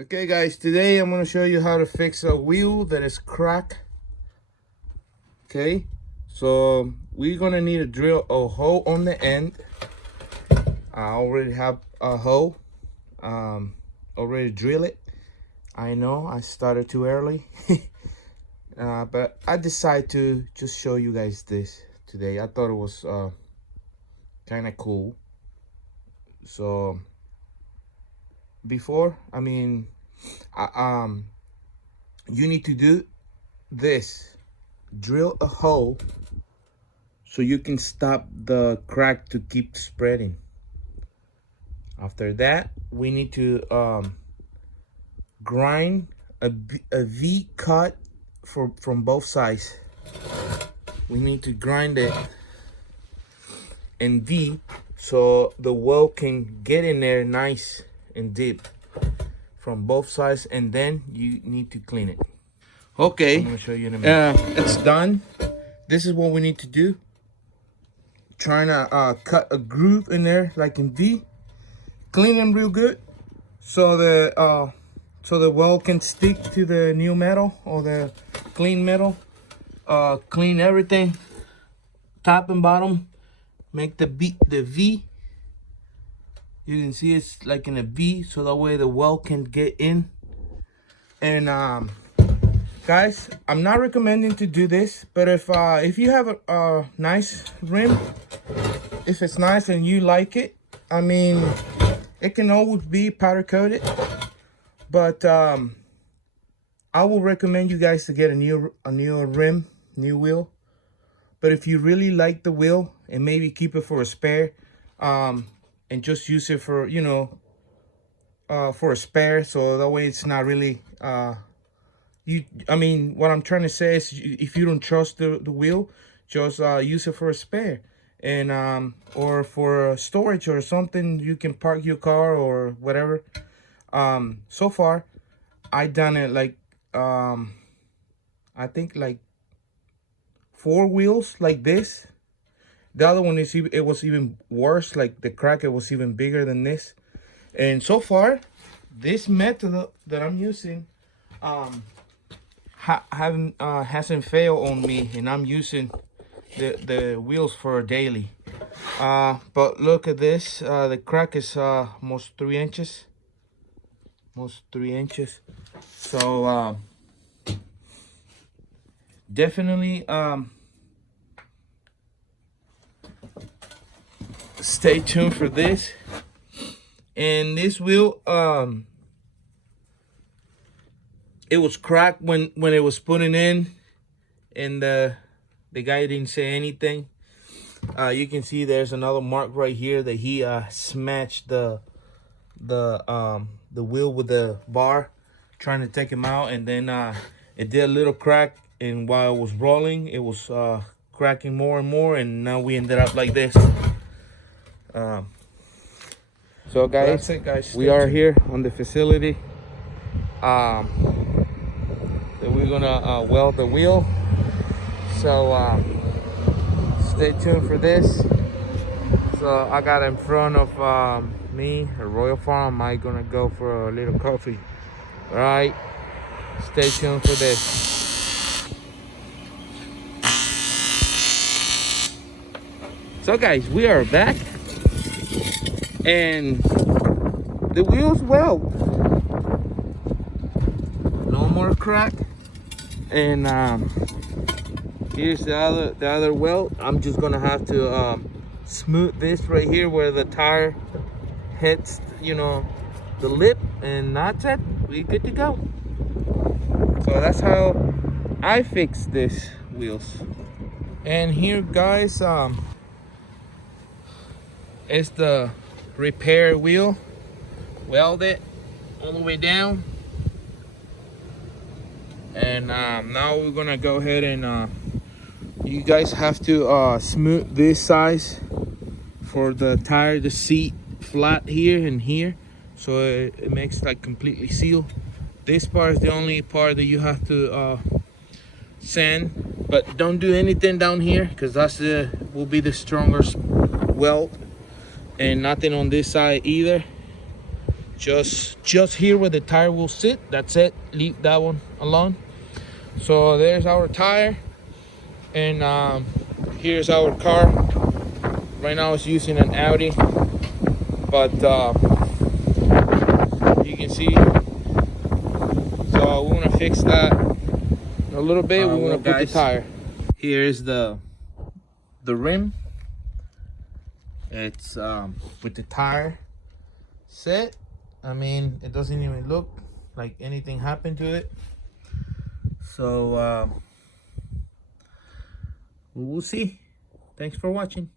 Okay guys, today I'm going to show you how to fix a wheel that is cracked. Okay, so we're going to need to drill a hole on the end. I already have a hole, already drill it. I know I started too early, but I decided to just show you guys this today. I thought it was kind of cool. So before, you need to do this: drill a hole so you can stop the crack to keep spreading. After that, we need to grind a V cut from both sides. We need to grind it in V so the weld can get in there nice and deep from both sides, and then you need to clean it. Okay, I'm gonna show you in a minute. It's done. This is what we need to do. Trying to cut a groove in there like in V. Clean them real good so the weld can stick to the new metal or the clean metal. Clean everything, top and bottom. Make the V. You can see it's like in a V, so that way the weld can get in. And guys, I'm not recommending to do this, but if you have a nice rim, if it's nice and you like it, it can always be powder coated. But I will recommend you guys to get a new rim, new wheel. But if you really like the wheel, and maybe keep it for a spare, and just use it for, for a spare, so that way it's not really what I'm trying to say is, if you don't trust the wheel, just use it for a spare, and or for storage or something. You can park your car or whatever. So far I done it like I think like 4 wheels like this. The other one is it was even worse, like the crack, it was even bigger than this. And so far this method that I'm using hasn't failed on me, and I'm using the wheels for daily. But look at this, the crack is almost 3 inches, so definitely stay tuned for this. And this wheel, it was cracked when it was putting in, and the guy didn't say anything. You can see there's another mark right here that he smashed the wheel with the bar, trying to take him out, and then it did a little crack, and while it was rolling, it was cracking more and more, and now we ended up like this. So guys, that's it, guys. We are here on the facility. That we're gonna weld the wheel. So stay tuned for this. So I got in front of me a Royal Farm. I'm gonna go for a little coffee. All right, stay tuned for this. So guys, we are back, and the wheel's weld. No more crack. And here's the other weld. I'm just gonna have to smooth this right here where the tire hits, the lip, and that's it. We good to go. So that's how I fix this wheels. And here, guys, it's the repair wheel. Weld it all the way down. And now we're gonna go ahead and you guys have to smooth this size for the tire to seat flat here and here, so it makes like completely seal. This part is the only part that you have to sand, but don't do anything down here, because will be the strongest weld, and nothing on this side either. just here where the tire will sit. That's it. Leave that one alone. So there's our tire, and here's our car. Right now it's using an Audi, but you can see. So we want to fix that a little bit. We want to put the tire. Here is the rim. It's with the tire set. I mean, it doesn't even look like anything happened to it. So we will see. Thanks for watching.